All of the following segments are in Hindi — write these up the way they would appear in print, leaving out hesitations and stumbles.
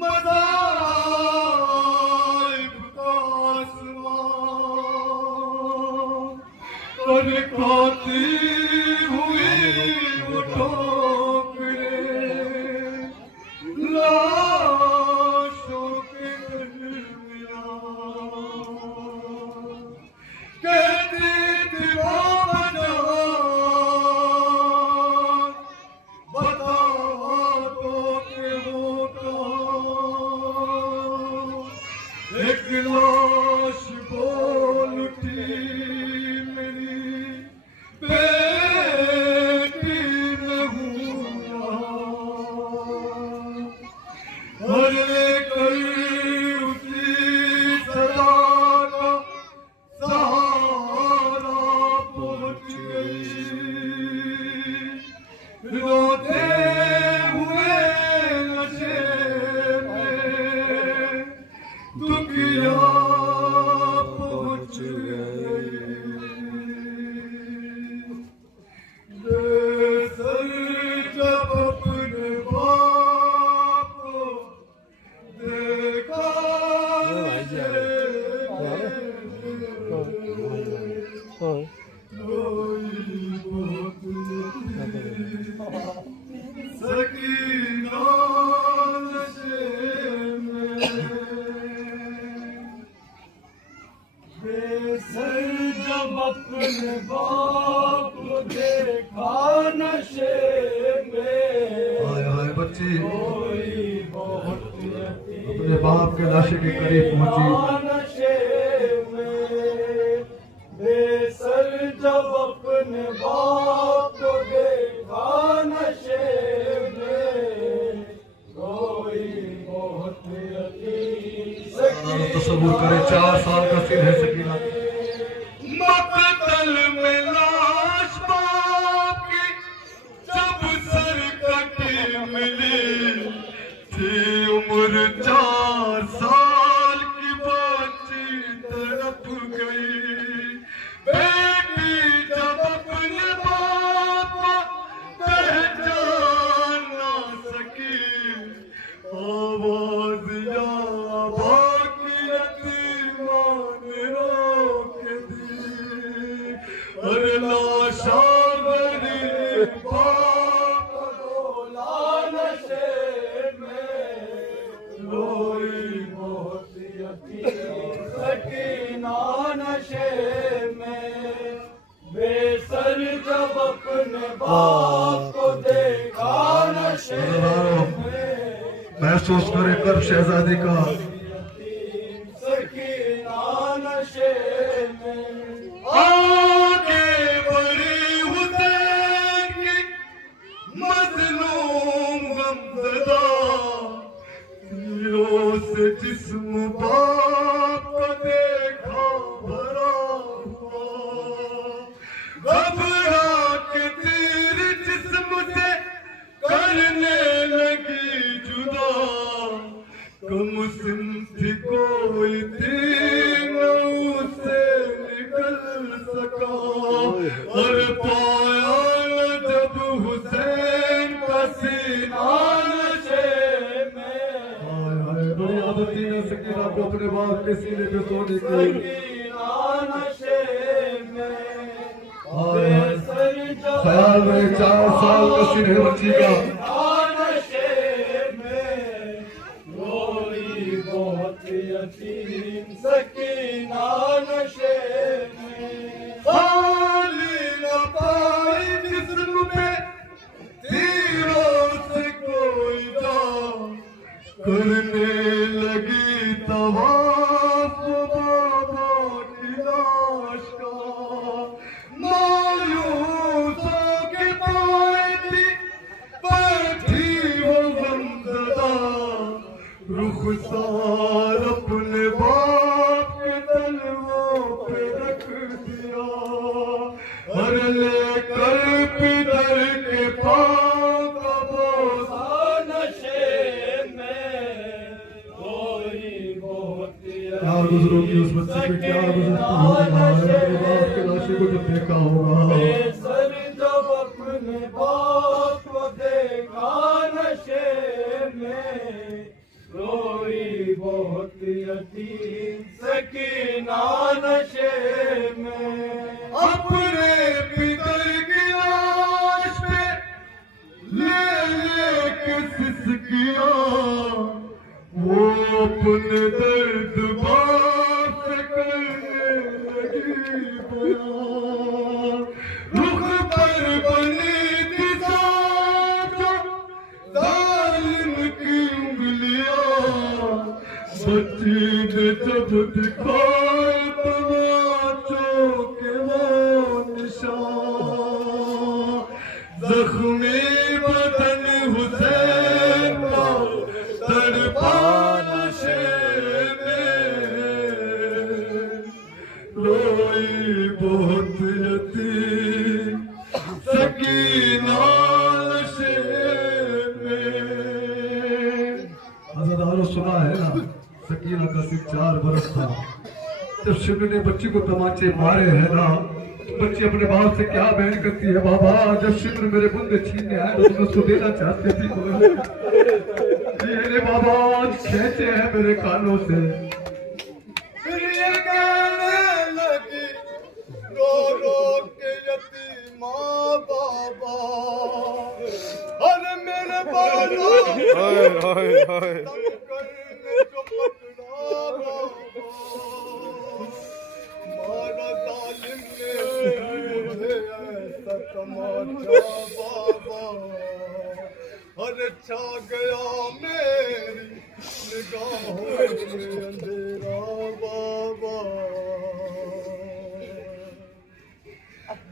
मज़ाइब का आसमां पर खाती हुई वो ठोकरें लाशों के दरमियां कहती थी वो बजान बता दो कि वो कहाँ एक लाश बोल उठी मेरी बेटी न हूँ हर कई उसी सदा का सहारा पहुँच गई रोते हुए नशे में दुखिया पहुँच गई बेसर जब अपने बाप को देखा सकीना नशे में बेसर जब अपने बाप को देखा नशे में हाय हाय बच्ची कोई बहुत अपने बाप के लाशे के करीब पहुंची नशे में बेसर जब अपने बाप को देखा नशे में कोई बहुत तस्वुर करे 4 साल का सिर है सकीना मकतल में लाश बाप की जब सर कटी मिली थी उम्र 4 साल की बच्ची तड़प गई बेटी जब अपने बाप को पहचान ना सकी आवाज या बाकी यतीमान रोक दी अरे लाशा मेरी बाप डोला नशे में रोई बहुत यतीम सकीना नशे में बेसर जब अपने बाप को देखा नशे में महसूस करे कर्ब शहजादी का सकीना नशे में आगे बढ़ी हुसैन की मजलूम गमज़दा तीरों से जिस्म बाप का देखा भरा हुआ घबरा के तीर जिस्म से करने लगी जुदा कम सिम थी कोई थी न उसे निकल सका और पाया न जब हुसैन का सीना नशे में हाय हाय बड़ी आदत थी ना सकीना को अपने बाप के सीने पे सोने की सकीना नशे में हाय हाय ख्याल में 4 साल का सिर है बच्ची का नशे में रोई बहुत यतीम सकीना नशे में खाली न पाई जिस्म पे तीरों से कोई जान करने लगी तवाफ बाबा की लाश का मायूसों के पाए थी बैठी वो गमज़दा रुखसार अपने बाप के तलवों पे रख दिया हर लेकर पितर के पाँव का बोझा नशे में कोई बहुत क्या गुजरोगी उस बच्चे पे क्या गुजरती होगी अपने बाप के लाशे को जब देखा होगा बेसर जब अपने बाप को देखा नशे में रोई बहुत यतीम सकीना नशे में। अपने पितर की लाश पे ले के सिसकिया, वो अपने दर्द बात करने लगी बयां। रुख पर बनी थी जालिम की उंगलियां, बच्ची ने जब दिखाए तमाचों के वो निशान, जख्मी बदन हुसैन का तड़पा नशे में। रोई बहुत यतीम सकीना नशे में। हज़रत सुना है ना, सकीना का सिर्फ 4 बरस था जब शिमर ने बच्ची को तमाचे मारे हैं ना। बच्ची अपने बाप से क्या बहन करती है, बाबा जब शिमर मेरे बंदे छीनने आए तो मैं उसको देना चाहती थी, मेरे बाबा खींचे हैं मेरे कानों से। फिर ये कहने लगी रो रो के यतीमा बाबा, अरे मेरे बाबा करने जो पकड़ा बाबा, मारा जालिम ने मुझे ऐसा तमाचा बाबा, अरे छा गया मेरी निगाहों में अंधेरा बाबा।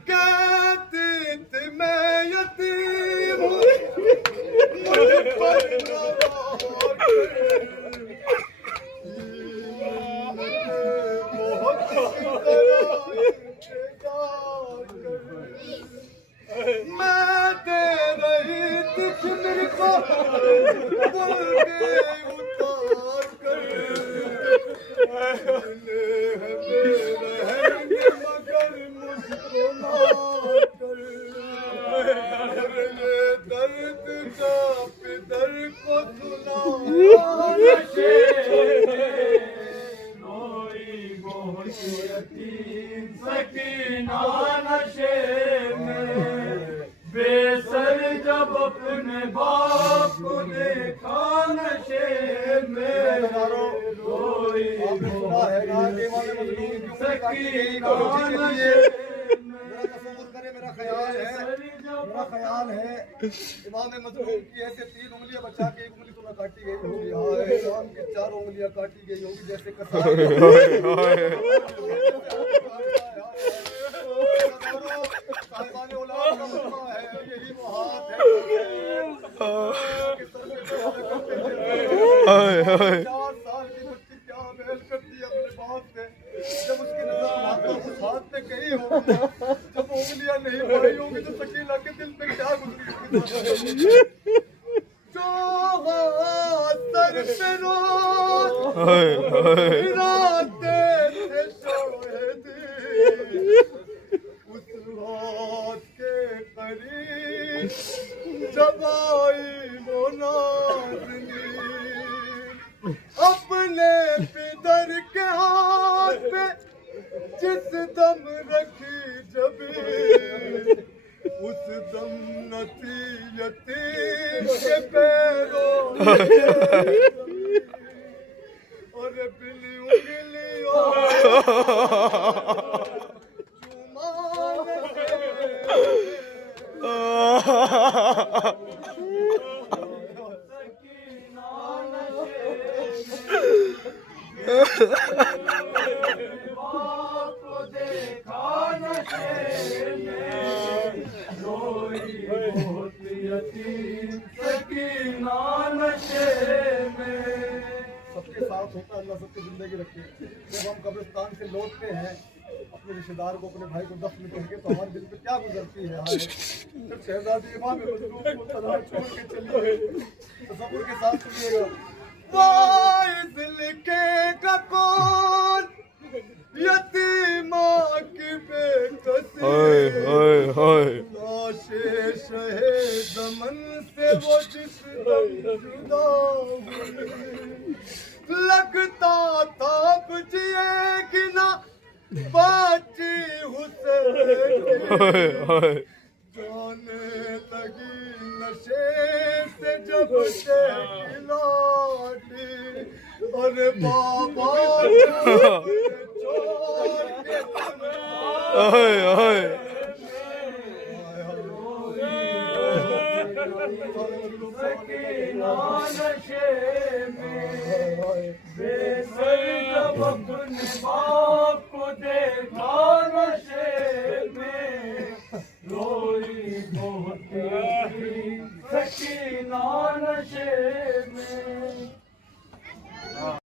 कहती थी मैं यतीम हूँ, मुझे पर बहुत मैं दे रही थी चुनरी को बुलके उतार कर, रहेंगे मगर मुझको मार कर। ये दर्द का पितर को सुना नशे में। रोई बहुत यतीम सकीना नशे में। बेसर जब अपने बाप को देखा नशे में। रोई बहुत सकीना नशे में। मेरा ख्याल है इमाम मजलूम की ऐसे 3 उंगलियां बचा के 1 उंगली तो काटी गई होगी, इमाम की 4 उंगलियां काटी गई होगी जैसे यही वो हाथ है 4 साल की बच्ची क्या मेल करती है अपने बाप से, जब उसकी नजर आता उस हाथ पे कहीं होगी, जब उंगलियां नहीं पड़ी होंगी तो सकीना के दिल पे क्या गुजरी होगी। जो सर पे रोज राते थे शोहदी, उस रात के करीब जब आई वो नाज़नीन, अपने पितर के हाथ पे जिस दम रखी जबी, उस दम न थी यतीम के पैरों और बिली उंगलियों सबके साथ होता अल्लाह सबकी जिंदगी रखे। जब हम कब्रिस्तान से लौटते हैं अपने रिश्तेदार को, अपने भाई को दफन करके, तो हमारे दिल पे क्या गुजरती है। जब शहजादी इमाम मजलूम को तन्हा छोड़ के चली गई, तो सब्र के साथ सुनिएगा। वाइस लिखेगा कौन यतीमा की बेकसी, लाशे शहे दमन से वो जिस दम जुदा हुई। बाची हुसैन जाने लगी नशे से जब से लौटी अरे बाबा छोड़ के सकीना नशे में बेसर जब अपने बाप को देखा नशे में रोई बहुत सकीना नशे